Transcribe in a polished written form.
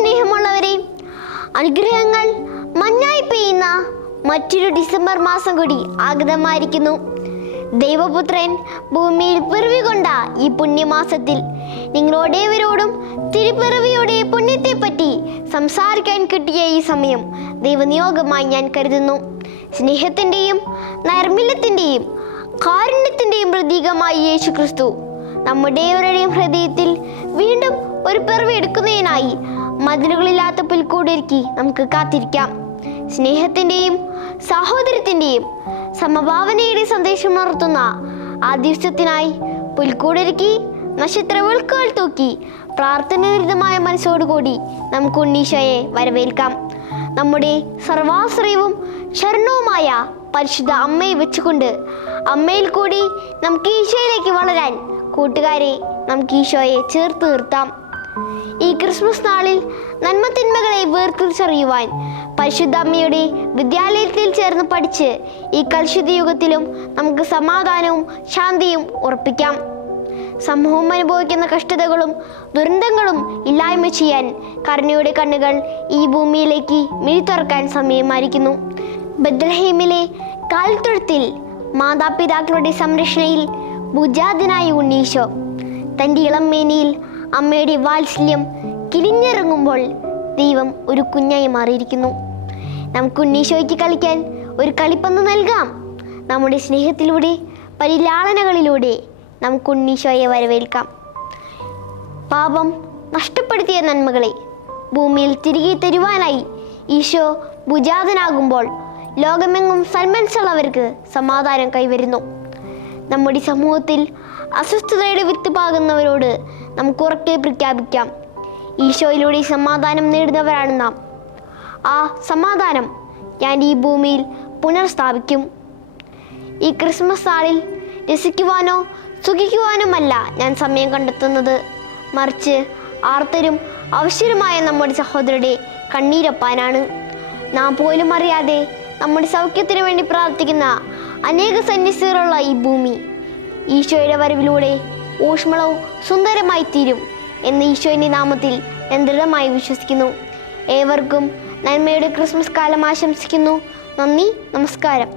സ്നേഹമുള്ളവരെ, അനുഗ്രഹങ്ങൾ മഞ്ഞായി പെയ്യുന്ന മറ്റൊരു ഡിസംബർ മാസം കൂടി ആഗതമായിരിക്കുന്നു. ദൈവപുത്രൻ ഭൂമിയിൽ പിറവി കൊണ്ട ഈ പുണ്യമാസത്തിൽ നിങ്ങളോടേവരോടും തിരുപ്പിറവിയുടെ പുണ്യത്തെപ്പറ്റി സംസാരിക്കാൻ കിട്ടിയ ഈ സമയം ദൈവനിയോഗമായി ഞാൻ കരുതുന്നു. സ്നേഹത്തിൻ്റെയും നൈർമല്യത്തിൻ്റെയും കാരുണ്യത്തിൻ്റെയും പ്രതീകമായ യേശു ക്രിസ്തു നമ്മുടെവരുടെയും ഹൃദയത്തിൽ വീണ്ടും ഒരു പിറവി എടുക്കുന്നതിനായി മതിലുകളില്ലാത്ത പുൽക്കൂടൊരുക്കി നമുക്ക് കാത്തിരിക്കാം. സ്നേഹത്തിൻ്റെയും സഹോദരത്തിൻ്റെയും സമഭാവനയുടെ സന്ദേശം ഉണർത്തുന്ന ആ ദിവസത്തിനായി പുൽക്കൂടൊരുക്കി നക്ഷത്ര വിളക്കുകൾ തൂക്കി പ്രാർത്ഥനാനിരതമായ മനസ്സോടുകൂടി നമുക്ക് ഉണ്ണീശോയെ വരവേൽക്കാം. നമ്മുടെ സർവാശ്രയവും ശരണവുമായ പരിശുദ്ധ അമ്മയെ വെച്ചുകൊണ്ട് അമ്മയിൽ കൂടി നമുക്ക് ഈശോയിലേക്ക് വളരാൻ കൂട്ടുകാരെ നമുക്ക് ഈശോയെ ചേർത്ത് നിർത്താം. ഈ ക്രിസ്മസ് നാളിൽ നന്മത്തിന്മകളെ വേർതിരിച്ചറിയുവാൻ പരിശുദ്ധ അമ്മയുടെ വിദ്യാലയത്തിൽ ചേർന്ന് പഠിച്ച് ഈ കലുഷിത യുഗത്തിലും നമുക്ക് സമാധാനവും ശാന്തിയും ഉറപ്പിക്കാം. സമൂഹം അനുഭവിക്കുന്ന കഷ്ടതകളും ദുരന്തങ്ങളും ഇല്ലായ്മ ചെയ്യാൻ കരുണയുടെ കണ്ണുകൾ ഈ ഭൂമിയിലേക്ക് മിഴിത്തുറക്കാൻ സമയമായിരിക്കുന്നു. ബത്ലഹേമിലെ കാൽത്തൊഴുത്തിൽ മാതാപിതാക്കളുടെ സംരക്ഷണയിൽ ഭുജാതനായ ഉണ്ണീശോ തൻ്റെ ഇളം മേനിയിൽ അമ്മയുടെ വാത്സല്യം കിരിഞ്ഞിറങ്ങുമ്പോൾ ദൈവം ഒരു കുഞ്ഞായി മാറിയിരിക്കുന്നു. നമുക്ക് ഉണ്ണീശോയ്ക്ക് കളിക്കാൻ ഒരു കളിപ്പന്ത് നൽകാം. നമ്മുടെ സ്നേഹത്തിലൂടെ പരിലാളനകളിലൂടെ നമുക്ക് ഉണ്ണീശോയെ വരവേൽക്കാം. പാപം നഷ്ടപ്പെടുത്തിയ നന്മകളെ ഭൂമിയിൽ തിരികെ തരുവാനായി ഈശോ ഭുജാതനാകുമ്പോൾ ലോകമെങ്ങും സന്മനസ്സുള്ളവർക്ക് സമാധാനം കൈവരുന്നു. നമ്മുടെ സമൂഹത്തിൽ അസ്വസ്ഥതയുടെ വിത്ത് പാകുന്നവരോട് നമുക്ക് ഉറക്കെ പ്രഖ്യാപിക്കാം, ഈശോയിലൂടെ സമാധാനം നേടുന്നവരാണ് നാം. ആ സമാധാനം ഞാൻ ഈ ഭൂമിയിൽ പുനർസ്ഥാപിക്കും. ഈ ക്രിസ്മസ് നാളിൽ രസിക്കുവാനോ സുഖിക്കുവാനുമല്ല ഞാൻ സമയം കണ്ടെത്തുന്നത്, മറിച്ച് ആർത്തരും അവശ്യരുമായ നമ്മുടെ സഹോദരരുടെ കണ്ണീരപ്പാനാണ്. നാം പോലും അറിയാതെ നമ്മുടെ സൗഖ്യത്തിന് വേണ്ടി പ്രാർത്ഥിക്കുന്ന അനേക സന്യസ്തരുള്ള ഈ ഭൂമി ഈശോയുടെ വരവിലൂടെ ഊഷ്മളവും സുന്ദരമായി തീരും എന്ന് ഈശോയുടെ നാമത്തിൽ ഞാൻ ദൃഢമായി വിശ്വസിക്കുന്നു. ഏവർക്കും നന്മയുടെ ക്രിസ്മസ് കാലം ആശംസിക്കുന്നു. നന്ദി, നമസ്കാരം.